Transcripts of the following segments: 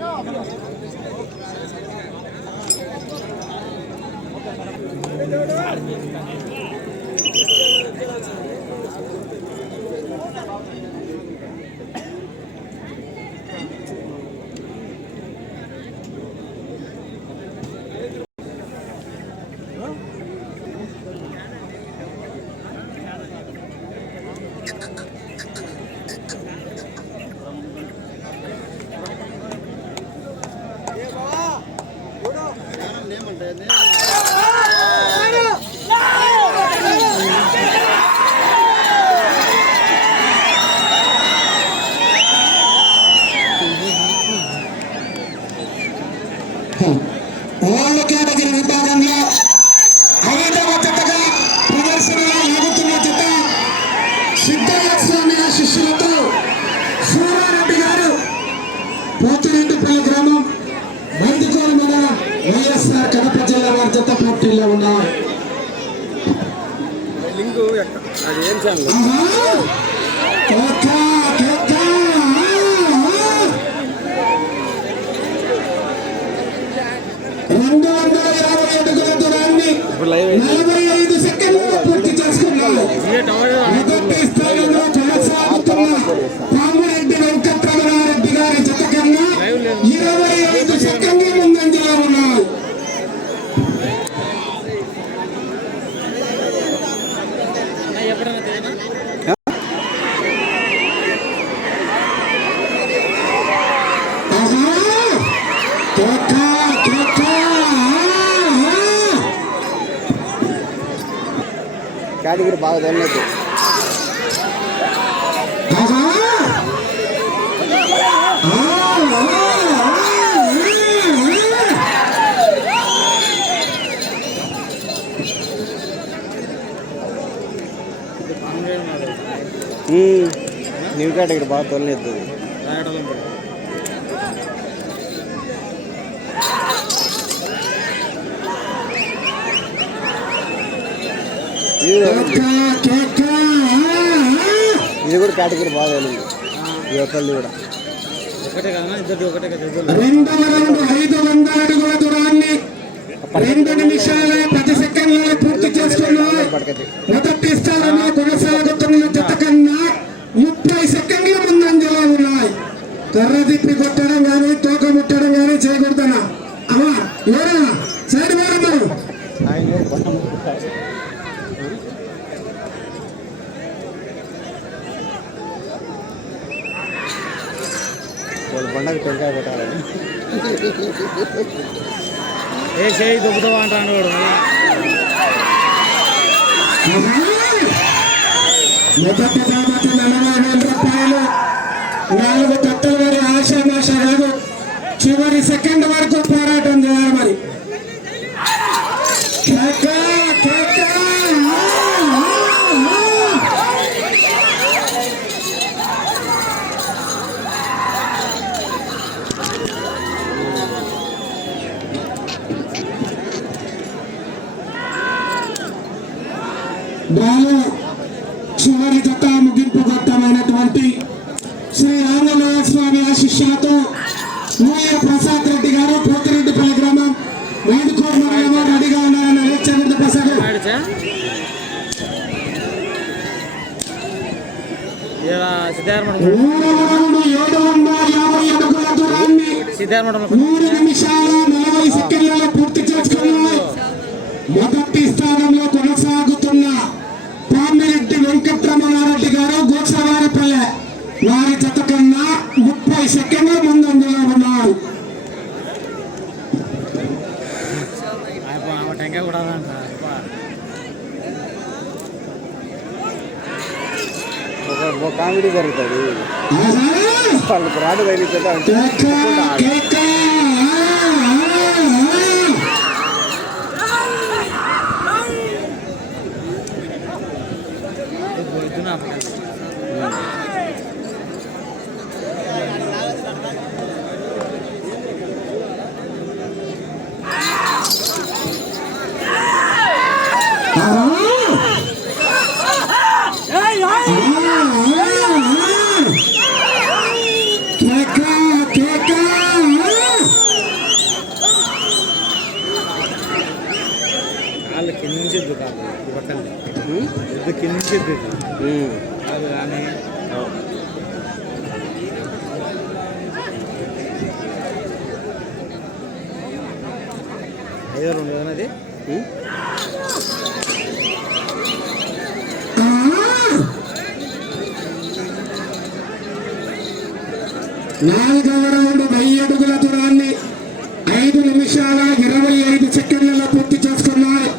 Thank you. Siddayya స్వామి శిష్యులతో సూరారెడ్డి గారు పోతిరెడ్డిపల్లి గ్రామం మైదుకోలు మండలం వైఎస్ఆర్ కడప జిల్లా వారి జత పోటీలో ఉన్నారు. లింక్ అది ఏం కేటగిరీ బాగా తెలియదు ఆహా! ఆ, ఆ, ఆ, ఆ. న్యూ కేటగిరీ బాగా తొలలేదు ఇది కూడా కేటగిరీ బాగా తెలియదు ఈ ఒక్కళ్ళు కూడా. రౌండ్ ఐదు వందల అడుగుల దూరాన్ని రెండు నిమిషాల పది సెకండ్లలో పూర్తి చేసుకున్నారు పడకతి మొదటి స్థానంలో కొనసాగుతున్న జత కన్నా ముప్పై సెకండ్ల ముందంజలో ఉన్నాయి. కర్ర తిప్పి కొట్టడం కానీ తోక ముట్టడం కానీ చేయకూడదనా అమ్మా ఎవరా సైడ్ వేరమ్మరు పండగ టెంకాయ పెట్టాలని ఏ చేయి దొబ్బుతావా అంటాడు వాడు మొదటి బాబకి నలభై వేల రూపాయలు నాలుగు కట్టల వారి ఆశామాష కాదు. చివరి సెకండ్ వరకు పోరాటం చేయాలి మరి కేక, కేక, ఆ, ఆ, ఆ. బాలు జత ముగింపు ఘట్టమైనటువంటి శ్రీ ఆంజనేయ స్వామి ఆశిష్యాలతో నూయ ప్రసాద్ రెడ్డి గారు పోతిరెడ్డిపల్లి గ్రామం మైదుకూరు మండలంలో రెడీగా ఉన్నారని హెచ్చరిక ప్రసాద్. మూడు నిమిషాల నలభై సెకండ్లలో పూర్తి చేసుకున్నారు మొదటి స్థానంలో కొనసాగుతున్న పామిరెడ్డి వెంకటరమణారెడ్డి గారు గోసవారిపల్లె వారి జత కన్నా ముప్పై సెకండ్ల ముందంజలో ఉన్నారు ఆమె టెంకాయ కూడా అంట ఒక ఒక కామెడీ జరుగుతుంది ఆహా! వాళ్ళకి రాడు తగిలితే అది కానీ. ఐదో రెండు కదా అది. నాలుగవ రౌండ్ వెయ్యి అడుగుల దూరాన్ని ఐదు నిమిషాల ఇరవై ఐదు సెకండ్లలో పూర్తి చేసుకున్నాయి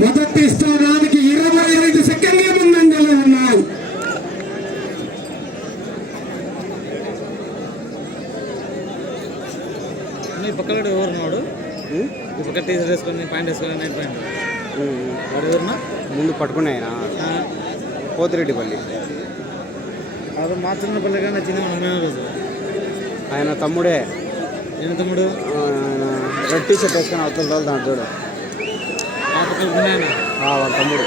మొదటి స్థానానికి ఇరవై ఐదు సెకండ్ల ముందంజలో ఉన్నాయి ఈ పక్కన ఎవరు ఉన్నాడు. ఈ పక్క టీషర్ట్ వేసుకొని ప్యాంట్ వేసుకొని నైట్ ప్యాంట్. వాడు ఎవరున్నా? ముందు పట్టుకున్నాయన పోతిరెడ్డిపల్లి. అది మా చిన్నపల్లి కానీ చిన్న మన రోజు ఆయన తమ్ముడే. నేను తమ్ముడు? రెడ్ టీ షర్ట్ వేసుకొని అవతల తోలుతాడు చూడు ఆ పక్కన ఉన్నాయన ఆ, వాళ్ళ తమ్ముడు.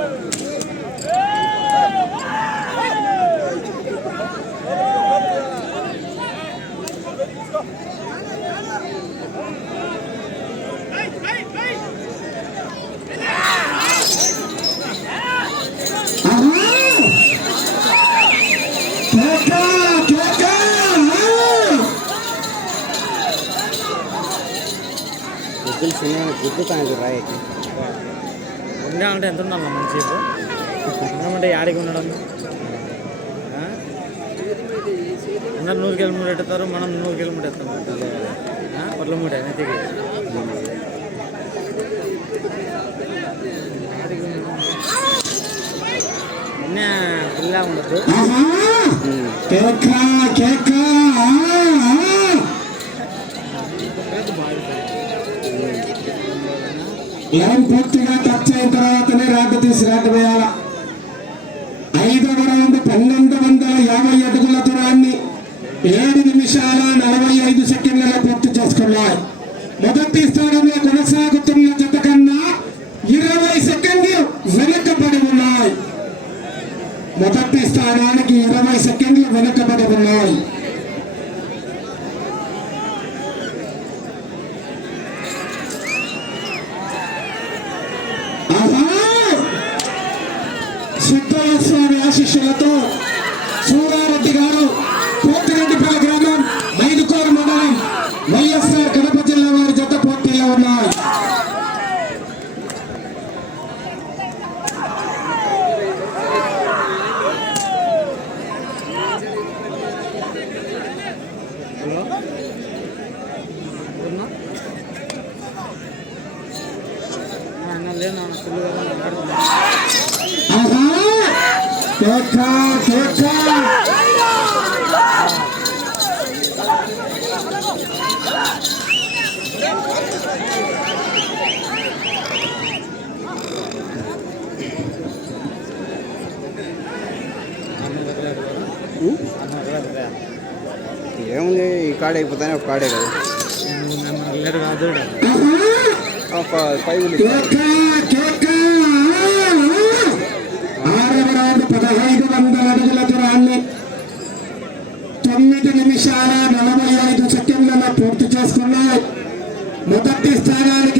గుద్దులు చిన్న గుద్దుతాను రాయకి ఉండే అంటే ఎంత ఉండాలి మంచిగా ఉండమంటే యాడికి ఉండడం ఆ? అందరు నూరు కిలోమీటర్ ఎత్తుతారు మనం నూరు కిలోమీటర్ ఎత్తాం ఆ? పొట్ల మూట నెత్తికి నిన్న పిల్ల ఉండదు కేకా కేకా లైన్ పూర్తిగా టచ్ అయిన తర్వాతనే రాడ్డు తీసి రాడ్డు వేయాల? ఐదవ రౌండ్ పన్నెండు వందల యాభై అడుగుల దూరాన్ని ఏడు నిమిషాల నలభై ఐదు సెకండ్లలో పూర్తి చేసుకున్నాయి. మొదటి స్థానంలో కొనసాగుతున్న జత కన్నా ఇరవై సెకండ్లు వెనుకబడి ఉన్నాయి. మొదటి స్థానానికి ఇరవై సెకండ్లు వెనుకబడి ఉన్నాయి ఆహా! సిద్ధయ్య స్వామి ఆశీస్సులతో సూరారెడ్డి గారు పోతిరెడ్డిపల్లి గ్రామం మైదుకోరు మండలం వైఎస్ఆర్ కడప జిల్లా వారి జత పోటీలో ఉన్నాయి హలో ఎవరున్నా అన్న లేదు ఫుల్ మాట్లాడుతున్నా ఆహా! కేక, కేక. అన్న దగ్గర ఉమ్. అన్న దగ్గర ఏముంది? ఈ కాడే అయిపోతానే ఒక కాడే కదా. కాదు ఆహా! ఆ, ఫ- ఫైవ్ ఉంది. కేక, కేక. ఆరవ రౌండ్ పదహైదు వందల అడుగుల దూరాన్ని తొమ్మిది నలభై ఐదు సెకండ్లలో పూర్తి చేసుకున్నాయి మొదటి స్థానాన్ని